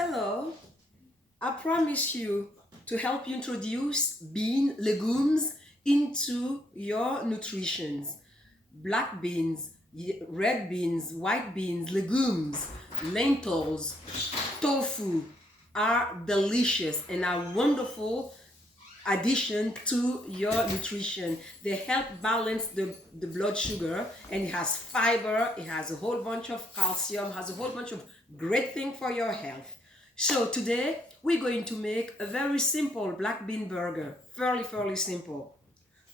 Hello, I promise you to help you introduce legumes into your nutritions. Black beans, red beans, white beans, legumes, lentils, tofu are delicious and are wonderful addition to your nutrition. They help balance the blood sugar, and it has fiber, it has a whole bunch of calcium, has a whole bunch of great things for your health. So today we're going to make a very simple black bean burger. Fairly simple.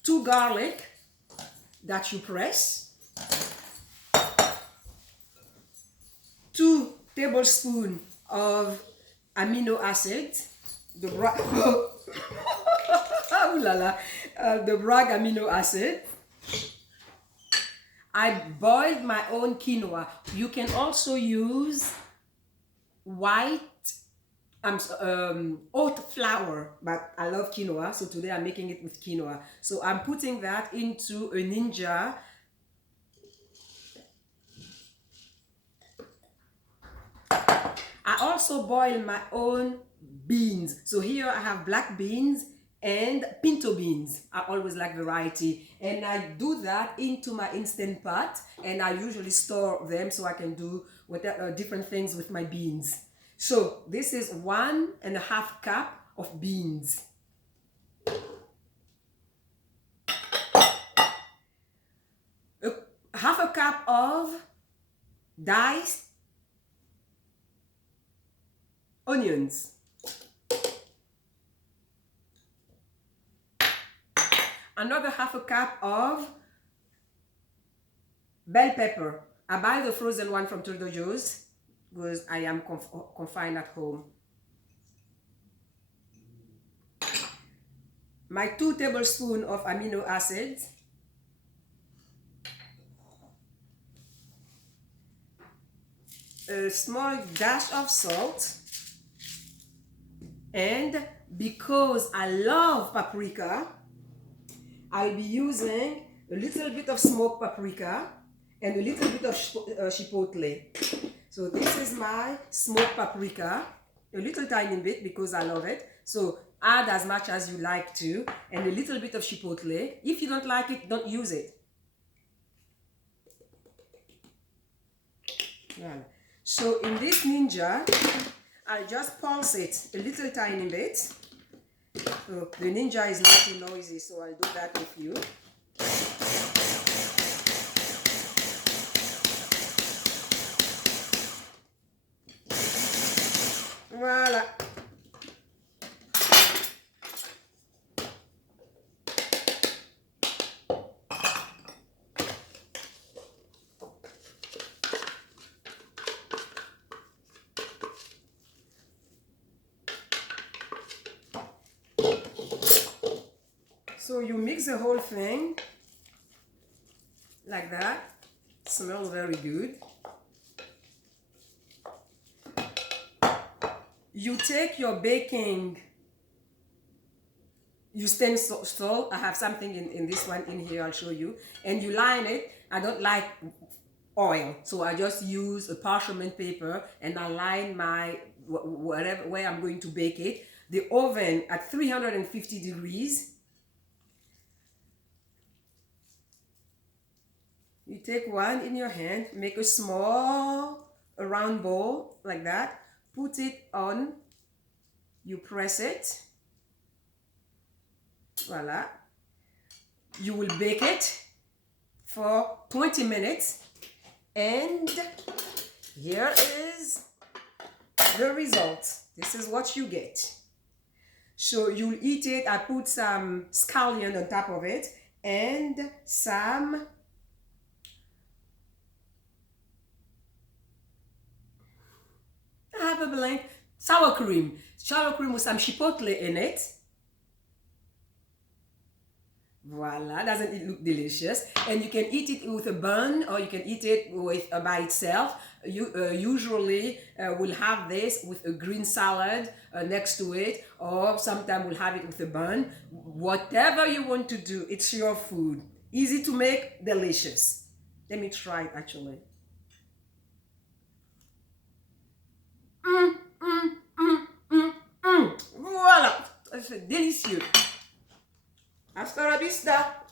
Two garlic that you press, 2 tablespoons of amino acids, the ooh la la, the brag amino acid. I boiled my own quinoa. You can also use white oat flour, but I love quinoa, so today I'm making it with quinoa. So I'm putting that into a ninja. I also boil my own beans. So here I have black beans and pinto beans. I always like variety, and I do that into my instant pot, and I usually store them so I can do different things with my beans. So this is 1.5 cup of beans. Half a cup of diced onions. Another half a cup of bell pepper. I buy the frozen one from Trader Joe's because I am confined at home. My 2 tablespoons of amino acids. A small dash of salt. And because I love paprika, I'll be using a little bit of smoked paprika and a little bit of chipotle. So this is my smoked paprika, a little tiny bit because I love it. So add as much as you like to, and a little bit of chipotle. If you don't like it, don't use it. So in this ninja, I'll just pulse it a little tiny bit. So the ninja is not too noisy, so I'll do that with you. Voila. So you mix the whole thing like that. It smells very good. You take your baking utensil. I have something in this one in here, I'll show you. And you line it. I don't like oil, so I just use a parchment paper and I line my whatever where I'm going to bake it. The oven at 350 degrees. You take one in your hand, make a round bowl like that, put it on, you press it, voila. You will bake it for 20 minutes, and here is the result. This is what you get. So you'll eat it. I put some scallion on top of it and some have a blank sour cream with some chipotle in it. Voila, doesn't it look delicious? And you can eat it with a bun, or you can eat it with by itself. You usually will have this with a green salad next to it, or sometimes we'll have it with a bun. Whatever you want to do, it's your food. Easy to make, delicious. Let me try it actually. c'est délicieux. Hasta la vista.